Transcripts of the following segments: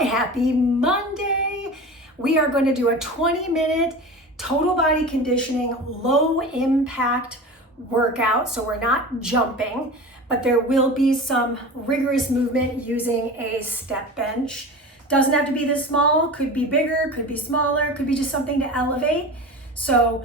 Happy Monday. We are going to do a 20-minute total body conditioning, low impact workout. So we're not jumping, but there will be some rigorous movement using a step bench. Doesn't have to be this small, could be bigger, could be smaller, could be just something to elevate. So,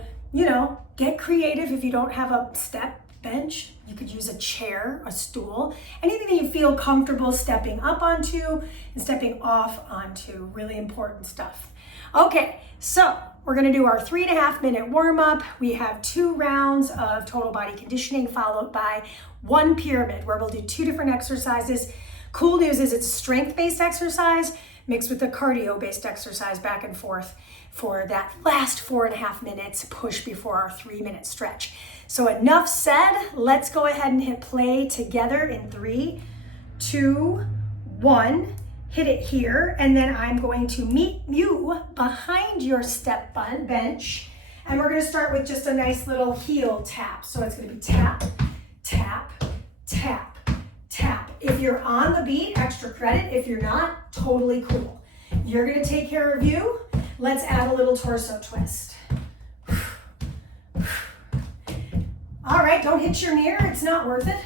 get creative. If you don't have a step bench, you could use a chair, a stool, anything that you feel comfortable stepping up onto and stepping off onto. Really important stuff. Okay, so we're gonna do our 3.5 minute warm up. We have 2 rounds of total body conditioning followed by 1 pyramid where we'll do 2 different exercises. Cool news is it's a strength-based exercise mixed with a cardio-based exercise back and forth for that last 4.5 minutes push before our 3-minute stretch. So enough said, let's go ahead and hit play together in 3, 2, 1. Hit it here, and then I'm going to meet you behind your step bench, and we're gonna start with just a nice little heel tap. So it's gonna be tap, tap, tap, tap. If you're on the beat, extra credit. If you're not, totally cool. You're gonna take care of you. Let's add a little torso twist. All right, don't hit your mirror, it's not worth it.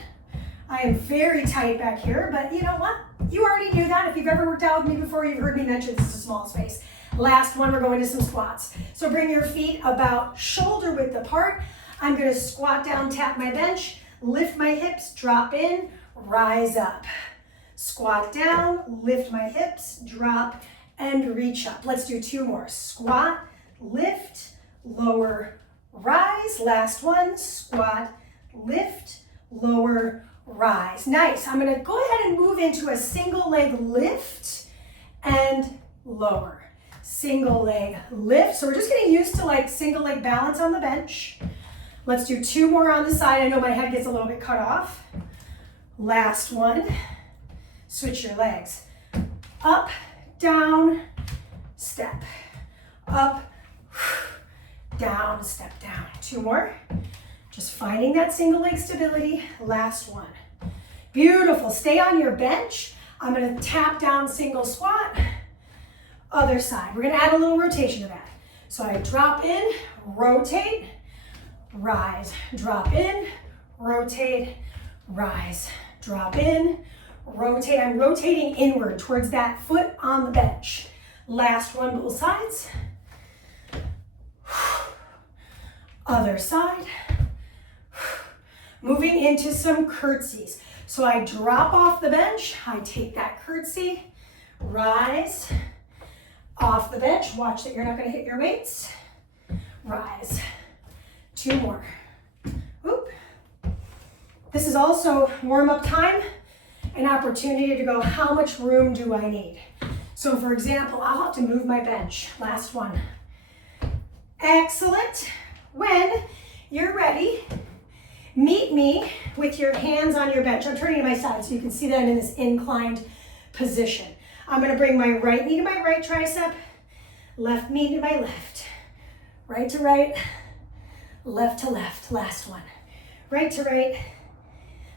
I am very tight back here, but you know what? You already knew that. If you've ever worked out with me before, you've heard me mention this is a small space. Last one, we're going to some squats. So bring your feet about shoulder width apart. I'm gonna squat down, tap my bench, lift my hips, drop in, rise up. Squat down, lift my hips, drop, and reach up. Let's do 2 more. Squat, lift, lower, rise. Last one, squat, lift, lower, rise. Nice. I'm gonna go ahead and move into a single leg lift and lower. Single leg lift. So we're just getting used to like single leg balance on the bench. Let's do 2 more on the side. I know my head gets a little bit cut off. Last one. Switch your legs. Up, down, step. Up, down, step down. 2 more. Just finding that single leg stability. Last one. Beautiful. Stay on your bench. I'm going to tap down single squat. Other side. We're going to add a little rotation to that. So I drop in, rotate, rise. Drop in, rotate, rise. Drop in, rotate. I'm rotating inward towards that foot on the bench. Last one, both sides. Other side. Moving into some curtsies. So I drop off the bench, I take that curtsy, rise, off the bench, watch that you're not gonna hit your weights, rise. 2 more. Whoop. This is also warm-up time, an opportunity to go, how much room do I need? So for example, I'll have to move my bench. Last one. Excellent. When you're ready, meet me with your hands on your bench. I'm turning to my side so you can see that in this inclined position. I'm gonna bring my right knee to my right tricep, left knee to my left, right to right, left to left. Last one. Right to right,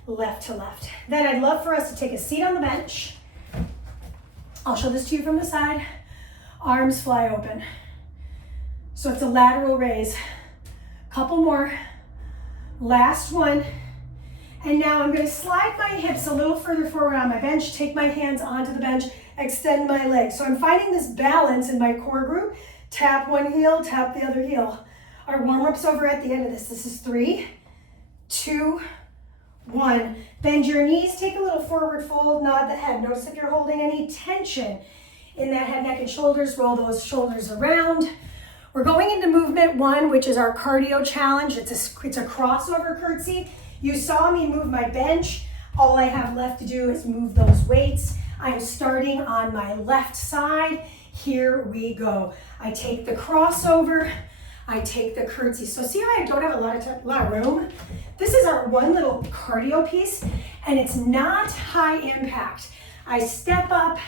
left to left. Then I'd love for us to take a seat on the bench. I'll show this to you from the side. Arms fly open. So it's a lateral raise. Couple more. Last one. And now I'm going to slide my hips a little further forward on my bench, take my hands onto the bench, extend my legs. So I'm finding this balance in my core group. Tap one heel, tap the other heel. Our warm-up's over at the end of this. This is 3, 2, 1. Bend your knees, take a little forward fold, nod the head. Notice if you're holding any tension in that head, neck, and shoulders, roll those shoulders around. We're going into movement 1, which is our cardio challenge. It's a crossover curtsy. You saw me move my bench. All I have left to do is move those weights. I'm starting on my left side. Here we go. I take the crossover, I take the curtsy. So see how I don't have a lot of room? This is our one little cardio piece, and it's not high impact. I step up,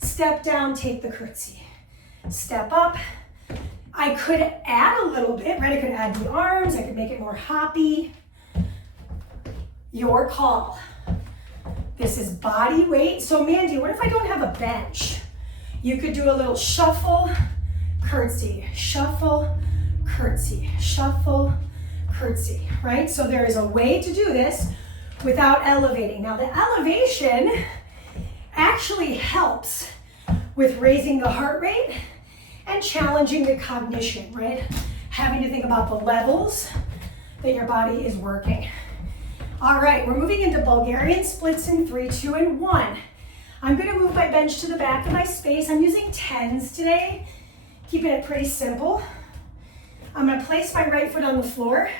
step down, take the curtsy. Step up. I could add a little bit, right? I could add the arms, I could make it more hoppy. Your call. This is body weight. So Mandy, what if I don't have a bench? You could do a little shuffle, curtsy, shuffle, curtsy, shuffle, curtsy, right? So there is a way to do this without elevating. Now the elevation actually helps with raising the heart rate and challenging the cognition, right? Having to think about the levels that your body is working. All right, we're moving into Bulgarian splits in 3, 2, and 1. I'm gonna move my bench to the back of my space. I'm using 10s today, keeping it pretty simple. I'm gonna place my right foot on the floor,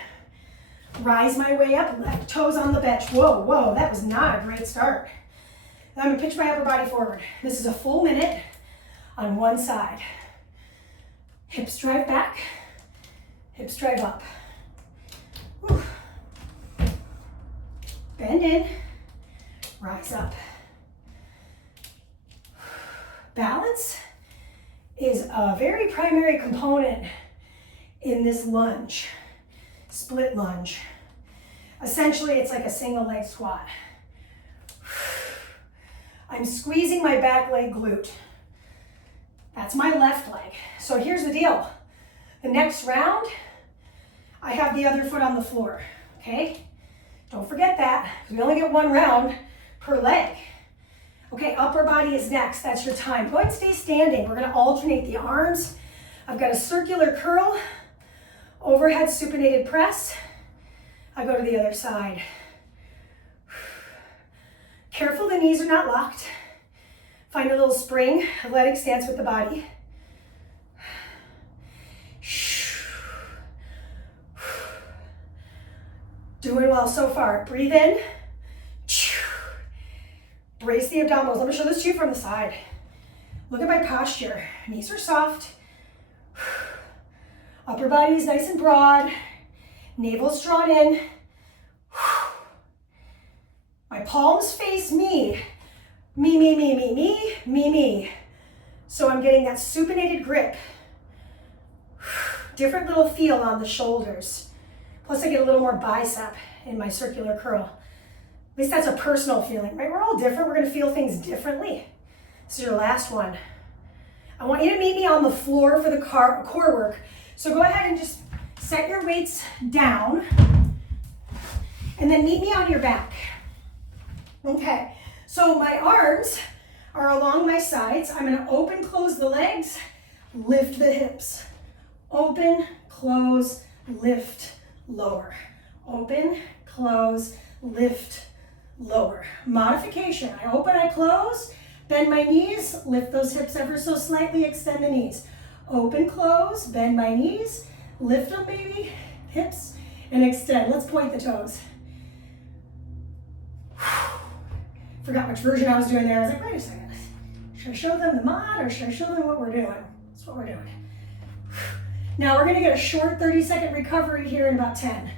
rise my way up, left toes on the bench. Whoa, whoa, that was not a great start. Then I'm gonna pitch my upper body forward. This is a full minute on one side. Hips drive back, hips drive up. Whew. Bend in, rise up. Balance is a very primary component in this lunge, split lunge. Essentially, it's like a single leg squat. I'm squeezing my back leg glute. That's my left leg. So here's the deal. The next round, I have the other foot on the floor, okay? Don't forget that, because we only get one round per leg. Okay, upper body is next. That's your time. Go ahead and stay standing. We're gonna alternate the arms. I've got a circular curl, overhead supinated press. I go to the other side. Careful the knees are not locked. Find a little spring, athletic stance with the body. Doing well so far. Breathe in. Brace the abdominals. Let me show this to you from the side. Look at my posture. Knees are soft. Upper body is nice and broad. Navel's drawn in. My palms face me. Me, me, me, me, me, me, me. So I'm getting that supinated grip. Different little feel on the shoulders. Plus I get a little more bicep in my circular curl. At least that's a personal feeling, right? We're all different. We're gonna feel things differently. This is your last one. I want you to meet me on the floor for the core work. So go ahead and just set your weights down and then meet me on your back. Okay, so my arms are along my sides. I'm gonna open, close the legs, lift the hips. Open, close, lift, lower. Open, close, lift, lower. Modification. I open, I close, bend my knees, lift those hips ever so slightly, extend the knees. Open, close, bend my knees, lift them, baby, hips, and extend. Let's point the toes. Forgot which version I was doing there. I was like, wait a second. Should I show them the mod or should I show them what we're doing? That's what we're doing. Now we're gonna get a short 30-second recovery here in about 10.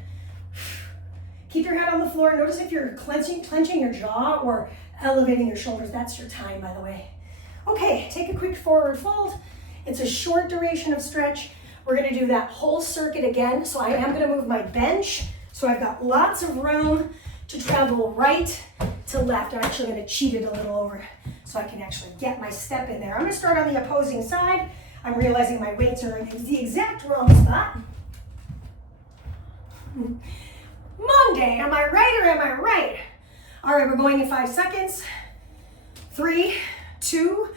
Keep your head on the floor. Notice if you're clenching your jaw or elevating your shoulders. That's your time, by the way. Okay, take a quick forward fold. It's a short duration of stretch. We're gonna do that whole circuit again. So I am gonna move my bench. So I've got lots of room to travel right to left. I'm actually gonna cheat it a little over so I can actually get my step in there. I'm gonna start on the opposing side. I'm realizing my weights are in the exact wrong spot. Monday, am I right or am I right? All right, we're going in 5 seconds. 3, 2,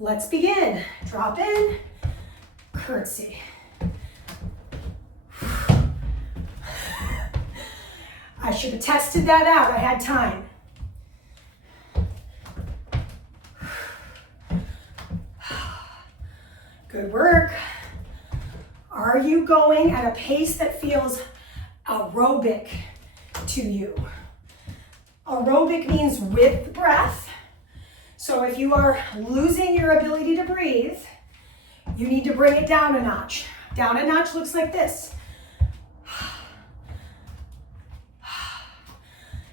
let's begin. Drop in, curtsy. I should have tested that out, I had time. Good work. Are you going at a pace that feels aerobic to you? Aerobic means with breath. So if you are losing your ability to breathe, you need to bring it down a notch. Down a notch looks like this.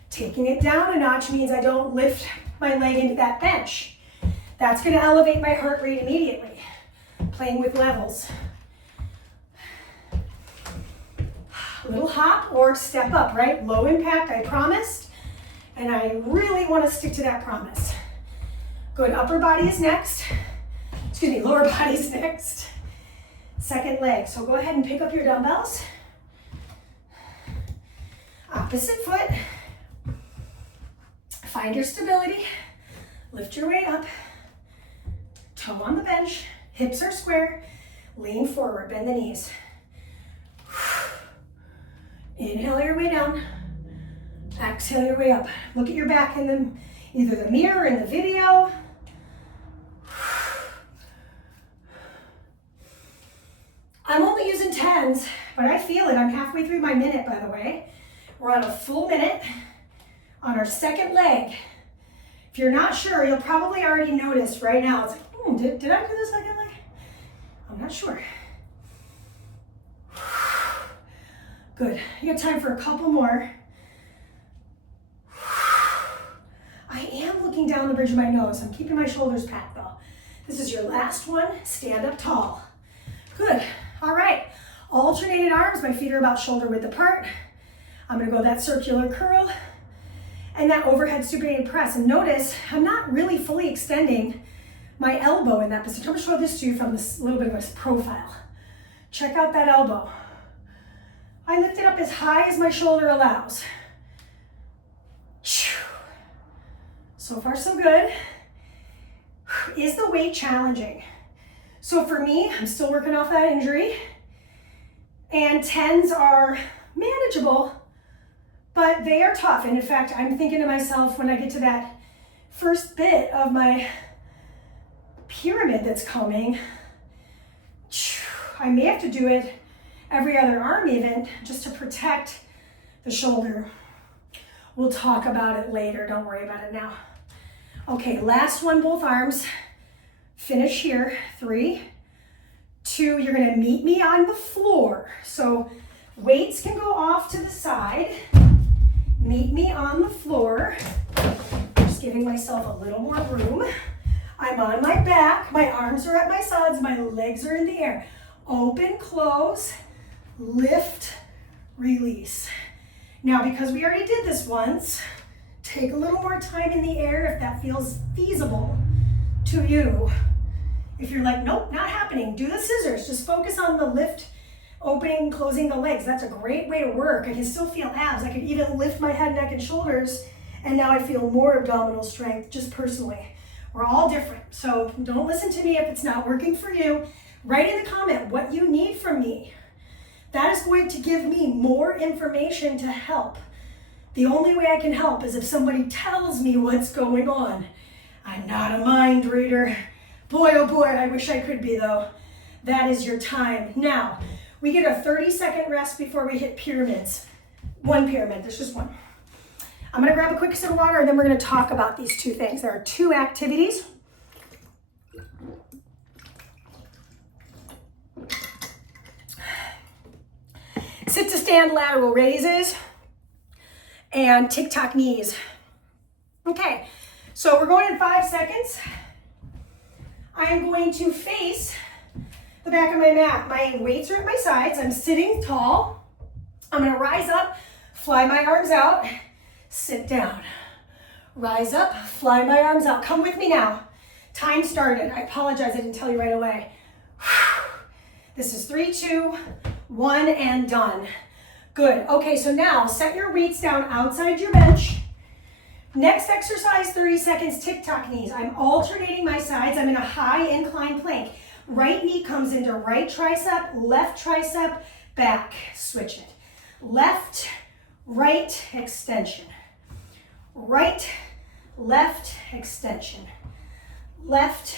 Taking it down a notch means I don't lift my leg into that bench. That's going to elevate my heart rate immediately. Playing with levels. Little hop or step up, right? Low impact, I promised. And I really want to stick to that promise. Good, upper body is next. lower body's next. Second leg. So go ahead and pick up your dumbbells. Opposite foot. Find your stability. Lift your way up. Toe on the bench. Hips are square. Lean forward. Bend the knees. Inhale your way down. Exhale your way up. Look at your back in either the mirror or in the video. I'm only using 10s, but I feel it. I'm halfway through my minute, by the way. We're on a full minute on our second leg. If you're not sure, you'll probably already notice right now. It's like, did I do the second leg? I'm not sure. Good. You got time for a couple more. I am looking down the bridge of my nose. I'm keeping my shoulders packed though. This is your last one. Stand up tall. Good. All right. Alternated arms. My feet are about shoulder width apart. I'm going to go that circular curl and that overhead supinated press. And notice I'm not really fully extending my elbow in that position. I'm going to show this to you from this little bit of a profile. Check out that elbow. I lift it up as high as my shoulder allows. So far, so good. Is the weight challenging? So for me, I'm still working off that injury. And 10s are manageable, but they are tough. And in fact, I'm thinking to myself when I get to that first bit of my pyramid that's coming, I may have to do it every other arm even, just to protect the shoulder. We'll talk about it later, don't worry about it now. Okay, last one, both arms. Finish here, 3, 2, you're gonna meet me on the floor. So weights can go off to the side. Meet me on the floor. Just giving myself a little more room. I'm on my back, my arms are at my sides, my legs are in the air. Open, close, lift, release. Now, because we already did this once, take a little more time in the air if that feels feasible to you. If you're like, nope, not happening, do the scissors. Just focus on the lift, opening, closing the legs. That's a great way to work. I can still feel abs. I can even lift my head, neck, and shoulders, and now I feel more abdominal strength, just personally. We're all different, so don't listen to me if it's not working for you. Write in the comment what you need from me. That is going to give me more information to help. The only way I can help is if somebody tells me what's going on. I'm not a mind reader. Boy, oh boy, I wish I could be though. That is your time. Now, we get a 30-second rest before we hit pyramids. One pyramid, there's just one. I'm gonna grab a quick sip of water and then we're gonna talk about these two things. There are 2 activities. Sit to stand lateral raises and TikTok knees. Okay, so we're going in 5 seconds. I am going to face the back of my mat. My weights are at my sides. I'm sitting tall. I'm gonna rise up, fly my arms out, sit down. Rise up, fly my arms out. Come with me now. Time started. I apologize, I didn't tell you right away. This is 3, 2, 1, and done. Good. Okay, so now set your weights down outside your bench. Next exercise, 30 seconds, TikTok knees. I'm alternating my sides. I'm in a high incline plank. Right knee comes into right tricep, back. Switch it. Left, right, extension. Right, left, extension. Left,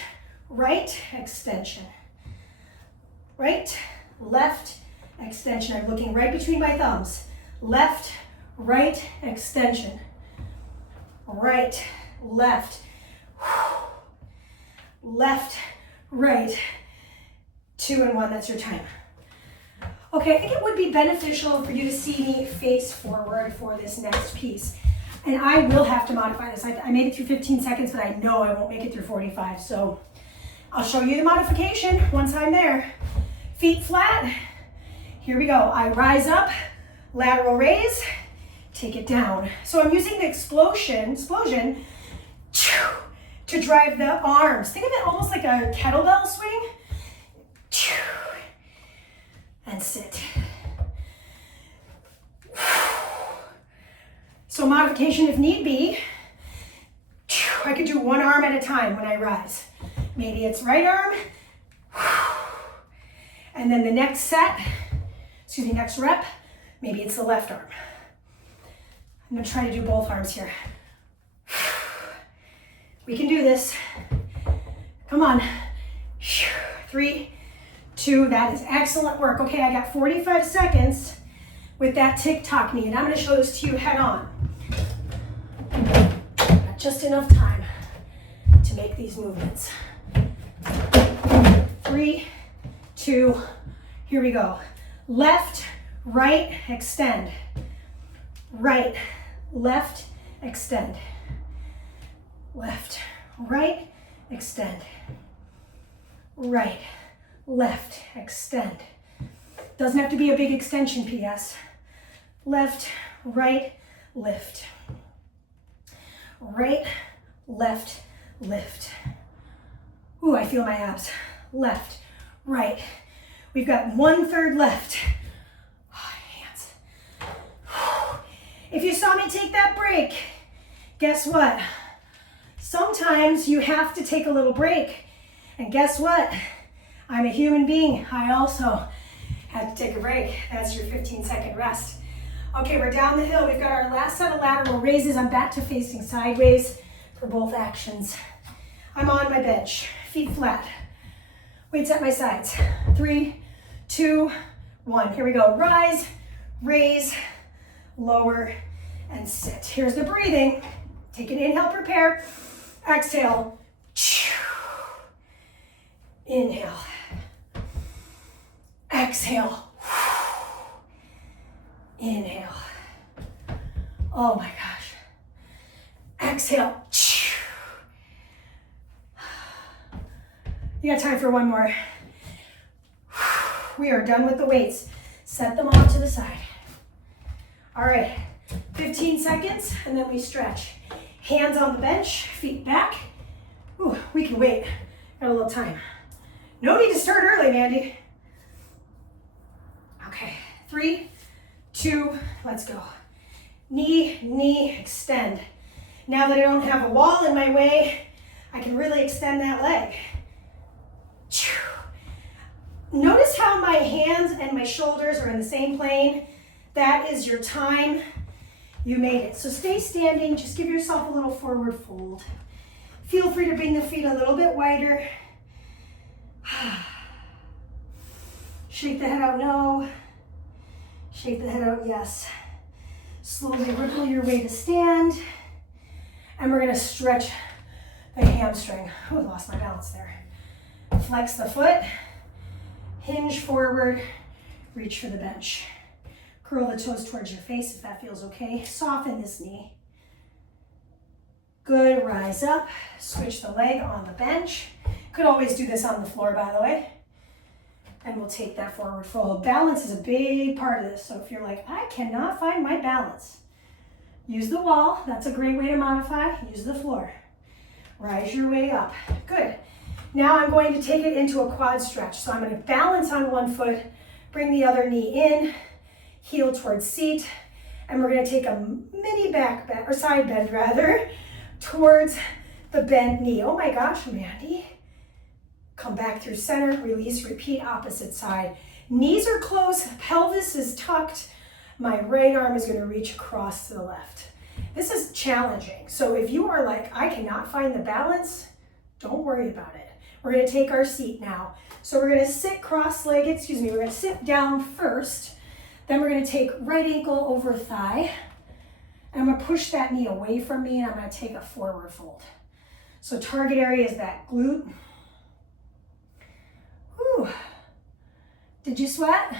right, extension. Right, left, extension. I'm looking right between my thumbs. Left, right, extension. Right, left, left, right. 2 and 1, that's your time. Okay, I think it would be beneficial for you to see me face forward for this next piece. And I will have to modify this. I made it through 15 seconds, but I know I won't make it through 45. So I'll show you the modification once I'm there. Feet flat. Here we go. I rise up, lateral raise, take it down. So I'm using the explosion, to drive the arms. Think of it almost like a kettlebell swing. And sit. So modification if need be. I could do one arm at a time when I rise. Maybe it's right arm. And then the next set, next rep, maybe it's the left arm. I'm gonna try to do both arms here. We can do this. Come on. 3, 2, that is excellent work. Okay, I got 45 seconds with that TikTok knee, and I'm gonna show this to you head on. Got just enough time to make these movements. 3, 2, here we go. Left, right, extend. Right, left, extend. Left, right, extend. Right, left, extend. Doesn't have to be a big extension, PS. Left, right, lift. Right, left, lift. Ooh, I feel my abs. Left, right. We've got 1/3 left. Hands. If you saw me take that break, guess what? Sometimes you have to take a little break. And guess what? I'm a human being. I also had to take a break. That's your 15-second rest. Okay, we're down the hill. We've got our last set of lateral raises. I'm back to facing sideways for both actions. I'm on my bench, feet flat. Weights at my sides. 3, 2, 1. Here we go. Rise, raise, lower, and sit. Here's the breathing. Take an inhale, prepare. Exhale. Inhale. Exhale. Inhale. Oh my gosh. Exhale. You got time for one more. We are done with the weights. Set them off to the side. All right, 15 seconds, and then we stretch. Hands on the bench, feet back. Ooh, we can wait. Got a little time. No need to start early, Mandy. Okay, 3, 2, let's go. Knee, knee, extend. Now that I don't have a wall in my way, I can really extend that leg. Notice how my hands and my shoulders are in the same plane. That is your time. You made it. So stay standing. Just give yourself a little forward fold. Feel free to bring the feet a little bit wider. Shake the head out, no. Shake the head out, yes. Slowly ripple your way to stand. And we're gonna stretch the hamstring. Oh, I lost my balance there. Flex the foot. Hinge forward, reach for the bench. Curl the toes towards your face if that feels okay. Soften this knee. Good, rise up, switch the leg on the bench. Could always do this on the floor, by the way. And we'll take that forward fold. Balance is a big part of this, so if you're like, I cannot find my balance, use the wall. That's a great way to modify. Use the floor. Rise your way up. Good. Now I'm going to take it into a quad stretch. So I'm going to balance on one foot, bring the other knee in, heel towards seat, and we're going to take a mini back bend, or side bend rather, towards the bent knee. Oh my gosh, Mandy. Come back through center, release, repeat, opposite side. Knees are close, pelvis is tucked. My right arm is going to reach across to the left. This is challenging. So if you are like, I cannot find the balance, don't worry about it. We're going to take our seat now. So we're going to sit cross-legged, we're going to sit down first. Then we're going to take right ankle over thigh. And I'm going to push that knee away from me, and I'm going to take a forward fold. So target area is that glute. Whew. Did you sweat?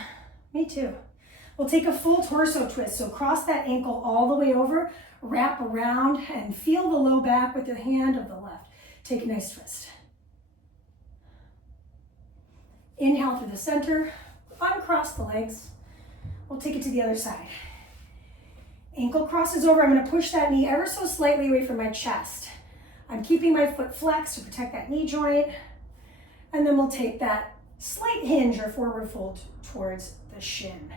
Me too. We'll take a full torso twist. So cross that ankle all the way over, wrap around, and feel the low back with the hand of the left. Take a nice twist. Inhale through the center, uncross the legs. We'll take it to the other side. Ankle crosses over. I'm going to push that knee ever so slightly away from my chest. I'm keeping my foot flexed to protect that knee joint. And then we'll take that slight hinge or forward fold towards the shin.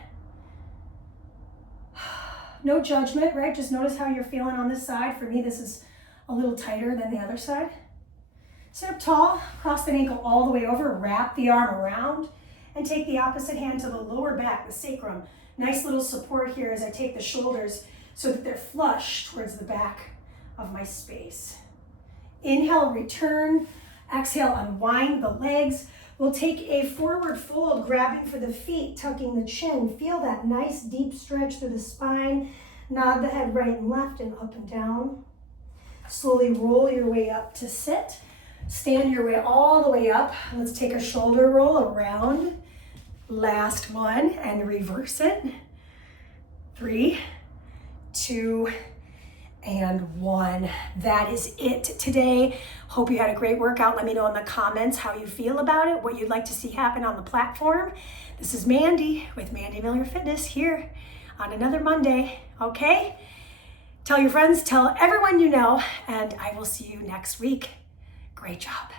No judgment, right? Just notice how you're feeling on this side. For me, this is a little tighter than the other side. Sit up tall, cross the ankle all the way over, wrap the arm around, and take the opposite hand to the lower back, the sacrum. Nice little support here as I take the shoulders so that they're flush towards the back of my space. Inhale, return. Exhale, unwind the legs. We'll take a forward fold, grabbing for the feet, tucking the chin. Feel that nice deep stretch through the spine. Nod the head right and left and up and down. Slowly roll your way up to sit. Stand your way all the way up. Let's take a shoulder roll around. Last one, and reverse it. 3, 2, and 1. That is it today. Hope you had a great workout. Let me know in the comments how you feel about it, what you'd like to see happen on the platform. This is Mandy with Mandy Miller Fitness here on another Monday, okay? Tell your friends, tell everyone you know, and I will see you next week. Great job.